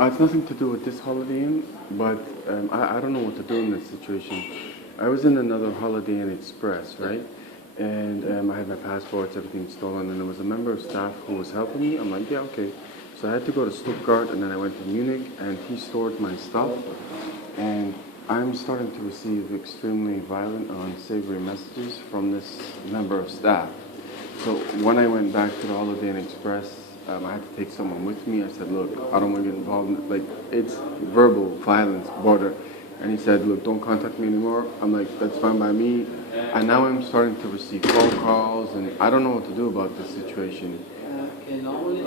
It's nothing to do with this Holiday Inn, but I don't know what to do in this situation. I was in another Holiday Inn Express, right? And I had my passports, everything stolen, and there was a member of staff who was helping me. I'm like, yeah, okay. So I had to go to Stuttgart, and then I went to Munich, and he stored my stuff. And I'm starting to receive extremely violent or unsavory messages from this member of staff. So when I went back to the Holiday Inn Express, I had to take someone with me. I said, look, I don't want to get involved in, like, it's verbal violence, border. And he said, look, don't contact me anymore. I'm like, that's fine by me. And now I'm starting to receive phone calls, and I don't know what to do about this situation. Okay, normally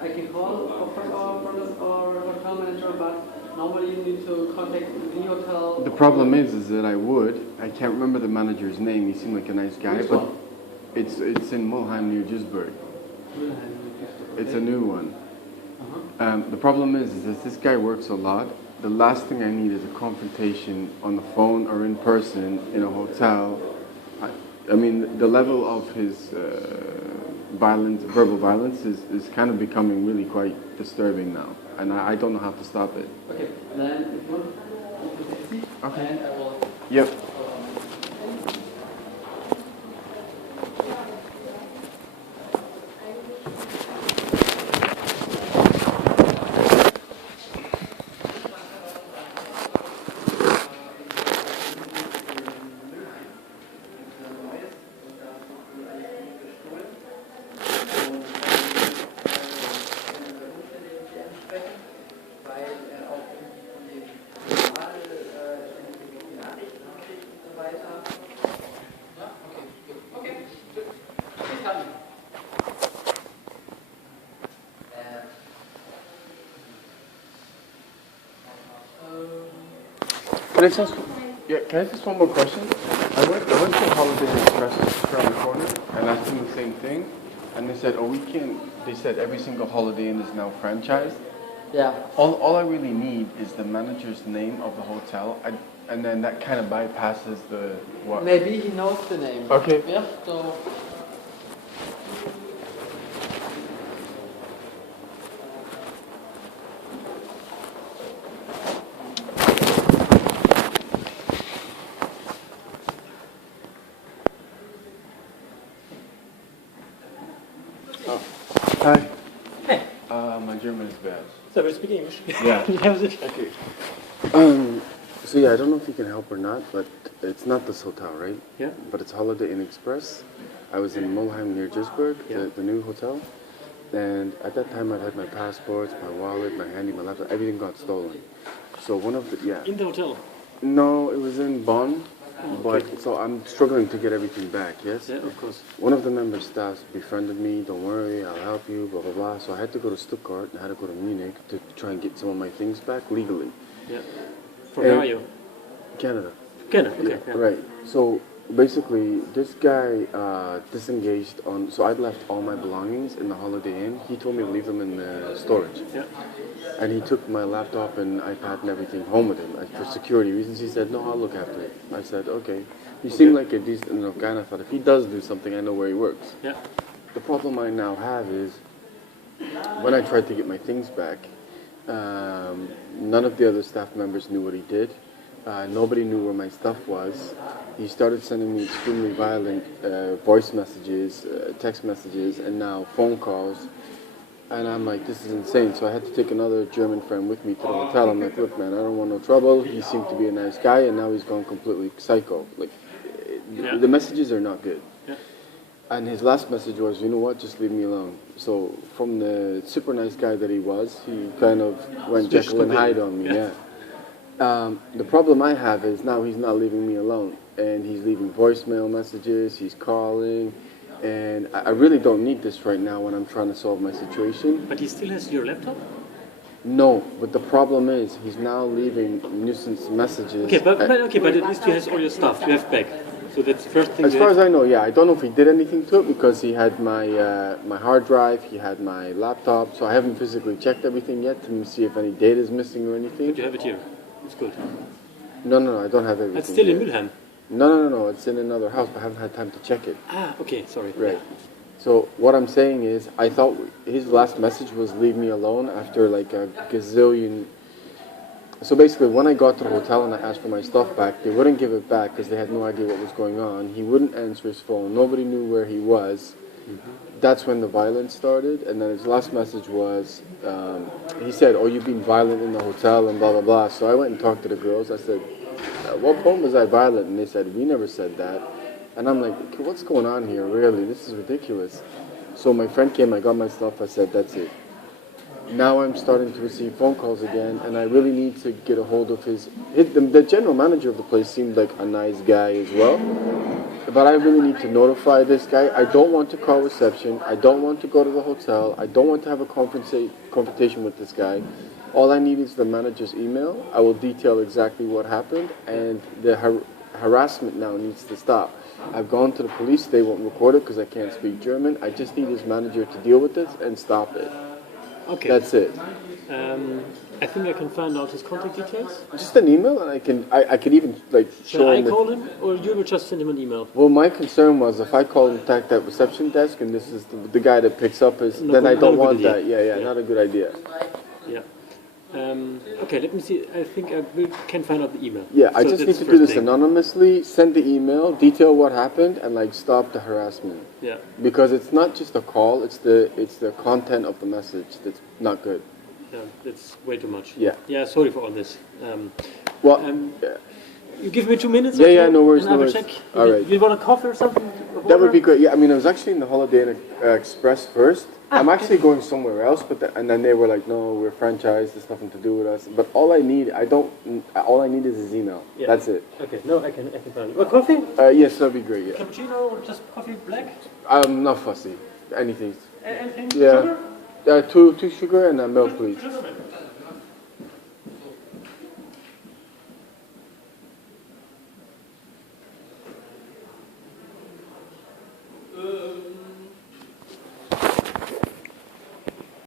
I can call our hotel manager, but normally you need to contact the hotel. The problem is that I can't remember the manager's name. He seemed like a nice guy, Which but one? it's in Mulheim near Duisburg. It's a new one. The problem is that this guy works a lot. The last thing I need is a confrontation on the phone or in person in a hotel. I mean, the level of his verbal violence is kind of becoming really quite disturbing now, and I don't know how to stop it. Okay, then Okay. and I will. Yep. Can I ask one more question? I went to Holiday Inn Express just around the corner and asked them the same thing, and they said, "Oh, we can't." They said every single Holiday Inn is now franchised. Yeah. All I really need is the manager's name of the hotel, and then that kind of bypasses the what? Maybe he knows the name. Okay. Yeah. So. Hi. Hey, My German is bad. so we speak English. Yeah. Yeah, was it? Okay. So yeah, I don't know if you can help or not, but it's not this hotel, right? Yeah. But it's Holiday Inn Express. I was in Mulheim near Duisburg, Yeah. the new hotel. And at that time I'd had my passports, my wallet, my handy, my laptop, everything got stolen. So one of the, yeah. In the hotel. No, it was in Bonn, but so I'm struggling to get everything back, yes? Yeah, of course. One of the member staffs befriended me, don't worry, I'll help you, blah, blah, blah. So I had to go to Stuttgart and I had to go to Munich to try and get some of my things back legally. Yeah. From where are you? Canada. Canada. Okay. Yeah. Right. So basically, this guy disengaged on. So I'd left all my belongings in the Holiday Inn. He told me to leave them in the storage. Yeah. And he took my laptop and iPad and everything home with him. For security reasons, he said, no, I'll look after it. I said, okay. He seemed like a decent enough guy, and I thought, if he does do something, I know where he works. Yeah. The problem I now have is, when I tried to get my things back, none of the other staff members knew what he did. Nobody knew where my stuff was. He started sending me extremely violent voice messages, text messages, and now phone calls. And I'm like, this is insane. So I had to take another German friend with me to the hotel. I'm like, look, man, I don't want no trouble. He seemed to be a nice guy, and now he's gone completely psycho. Like, the messages are not good. Yeah. And his last message was, you know what, just leave me alone. So from the super nice guy that he was, he kind of went Switched Jekyll and to Hyde Hyde. on me, Yeah. yeah. The problem I have is now he's not leaving me alone. And he's leaving voicemail messages, he's calling. And I really don't need this right now when I'm trying to solve my situation. But he still has your laptop? No, but the problem is he's now leaving nuisance messages. Okay, but at least he has all your stuff. You have back. So that's the first thing. As far as I know, yeah. I don't know if he did anything to it because he had my my hard drive, he had my laptop, so I haven't physically checked everything yet to see if any data is missing or anything. But you have it here. It's good. No, I don't have everything. That's still in yet. Mülheim. No, it's in another house, but I haven't had time to check it. Ah, okay, sorry. Right. So what I'm saying is, I thought his last message was leave me alone after like a gazillion. So basically, when I got to the hotel and I asked for my stuff back, they wouldn't give it back because they had no idea what was going on. He wouldn't answer his phone. Nobody knew where he was. That's when the violence started. And then his last message was, he said, "Oh, you've been violent in the hotel and blah blah blah." So I went and talked to the girls. I said, "At what point was I violent?" And they said, "We never said that." And I'm like, "Okay, what's going on here? Really, this is ridiculous." So my friend came. I got my stuff. I said, "That's it." Now I'm starting to receive phone calls again, and I really need to get a hold of the general manager of the place seemed like a nice guy as well, but I really need to notify this guy. I don't want to call reception. I don't want to go to the hotel. I don't want to have a confrontation with this guy. All I need is the manager's email. I will detail exactly what happened, and the harassment now needs to stop. I've gone to the police. They won't record it because I can't speak German. I just need his manager to deal with this and stop it. Okay. That's it. I think I can find out his contact details. Just an email, and I can even like Shall show I him. call him, or you will just send him an email? Well, my concern was if I call and attack that reception desk, and this is the guy that picks up his, then I don't want that. Yeah, not a good idea. Yeah. Okay, let me see. I think can find out the email. Yeah, I So just need that's to the do first this thing. anonymously. Send the email, detail what happened, and like stop the harassment. Yeah. Because it's not just a call; it's the content of the message that's not good. Yeah, that's way too much. Yeah. Yeah, sorry for all this. Well, Yeah. You give me 2 minutes? Yeah, okay? yeah, no worries, And I no will worries. check. All right. You want a coffee or something? that would be great. Yeah, I mean, I was actually in the Holiday Inn Express first. I'm actually going somewhere else, and then they were like, "No, we're franchised. There's nothing to do with us." But all I need is his email. Yeah. That's it. Okay, no, I can find it. Well, coffee? Yes, that'd be great. Yeah, Cappuccino or just coffee black? I'm not fussy. Anything. And Yeah. sugar? Two sugar and milk, please. Sugar, man.